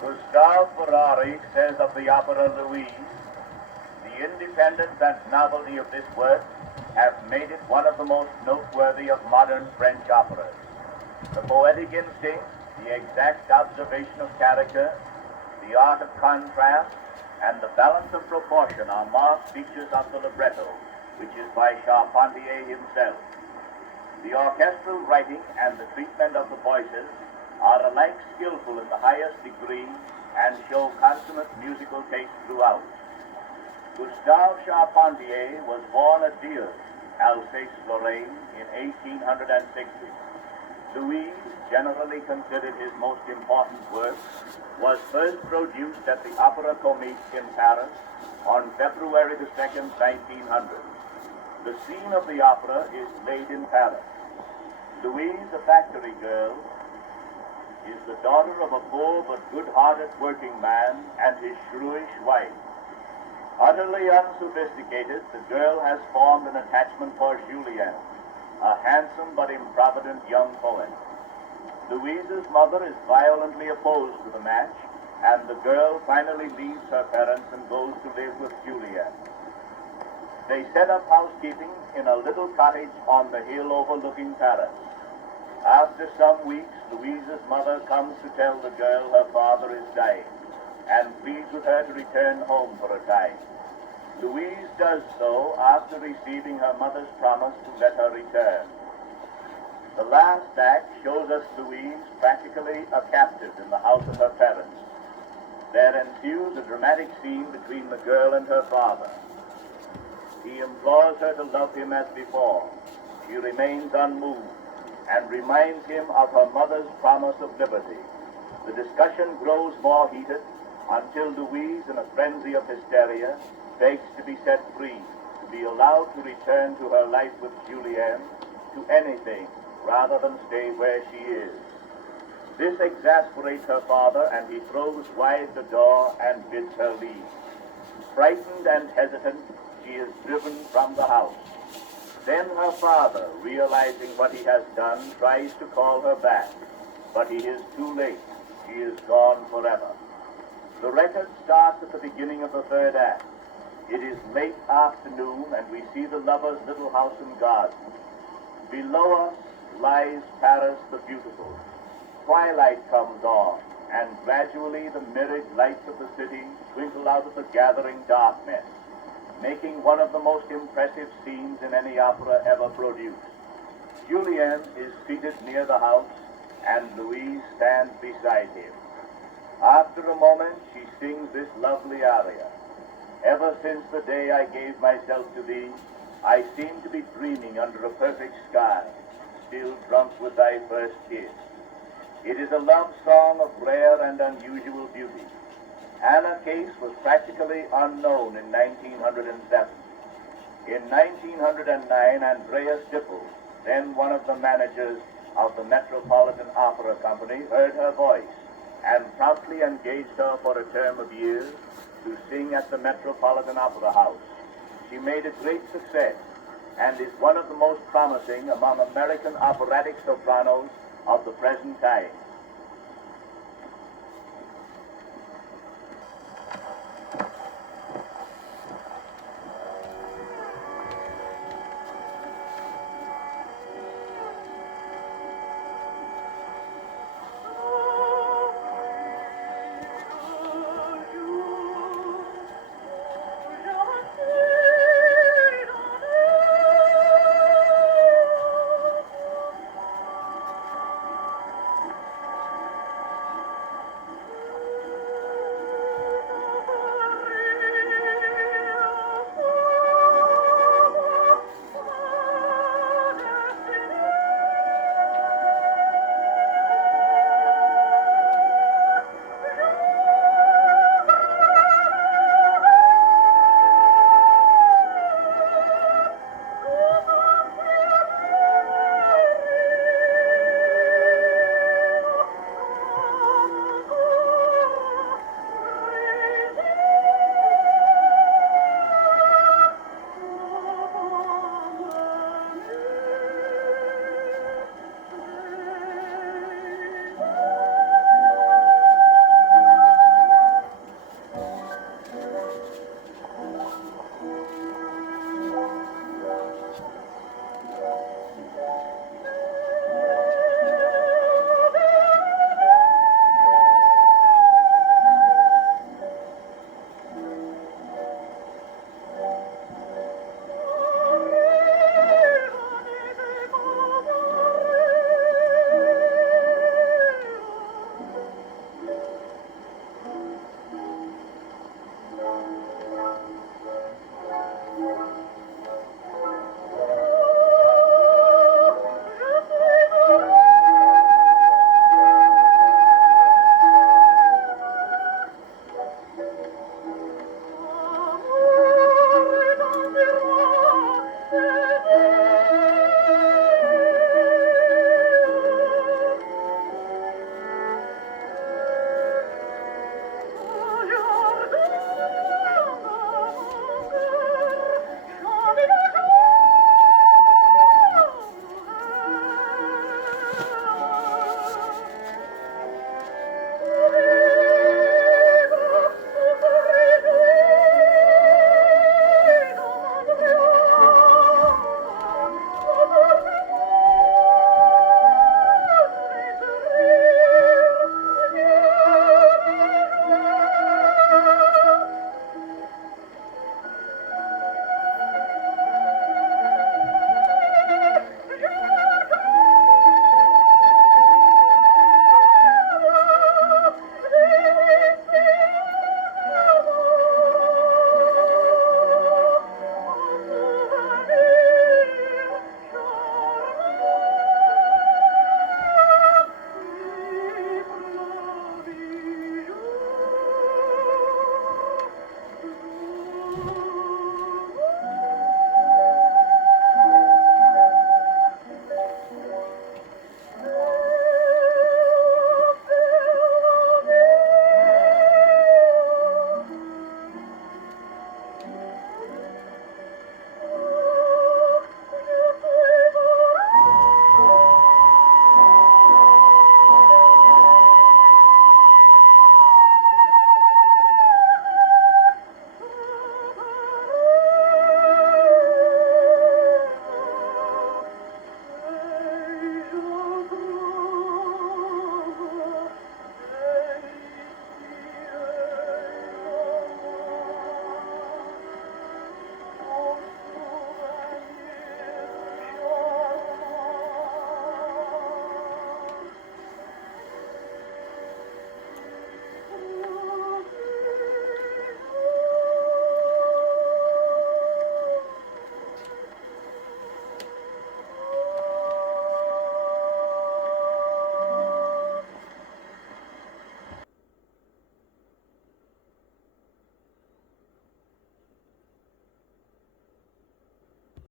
Gustave Ferrari says of the opera Louise, the independence and novelty of this work have made it one of the most noteworthy of modern French operas. The poetic instinct, the exact observation of character, the art of contrast, and the balance of proportion are marked features of the libretto, which is by Carpenter himself. The orchestral writing and the treatment of the voices are alike skillful in the highest degree and show consummate musical taste throughout. Gustave Carpenter was born at Dieu, Alsace-Lorraine, in 1860. Louise, generally considered his most important work, was first produced at the Opera Comique in Paris on February the 2nd, 1900. The scene of the opera is laid in Paris. Louise, a factory girl, is the daughter of a poor but good-hearted working man and his shrewish wife. Utterly unsophisticated, the girl has formed an attachment for Julien, a handsome but improvident young poet. Louise's mother is violently opposed to the match, and the girl finally leaves her parents and goes to live with Julien. They set up housekeeping in a little cottage on the hill overlooking Paris. After some weeks, Louise's mother comes to tell the girl her father is dying and pleads with her to return home for a time. Louise does so after receiving her mother's promise to let her return. The last act shows us Louise practically a captive in the house of her parents. There ensues a dramatic scene between the girl and her father. He implores her to love him as before. She remains unmoved and reminds him of her mother's promise of liberty. The discussion grows more heated until Louise, in a frenzy of hysteria, begs to be set free, to be allowed to return to her life with Julien, to anything rather than stay where she is. This exasperates her father, and he throws wide the door and bids her leave. Frightened and hesitant, she is driven from the house. Then her father, realizing what he has done, tries to call her back, but he is too late. She is gone forever. The record starts at the beginning of the third act. It is late afternoon, and we see the lovers' little house and garden. Below us lies Paris the beautiful. Twilight comes on, and gradually the mirrored lights of the city twinkle out of the gathering darkness, making one of the most impressive scenes in any opera ever produced. Julien is seated near the house, and Louise stands beside him. After a moment, she sings this lovely aria. Ever since the day I gave myself to thee, I seem to be dreaming under a perfect sky, still drunk with thy first kiss. It is a love song of rare and unusual beauty. Anna Case was practically unknown in 1907. In 1909, Andreas Dippel, then one of the managers of the Metropolitan Opera Company, heard her voice and promptly engaged her for a term of years to sing at the Metropolitan Opera House. She made a great success and is one of the most promising among American operatic sopranos of the present time.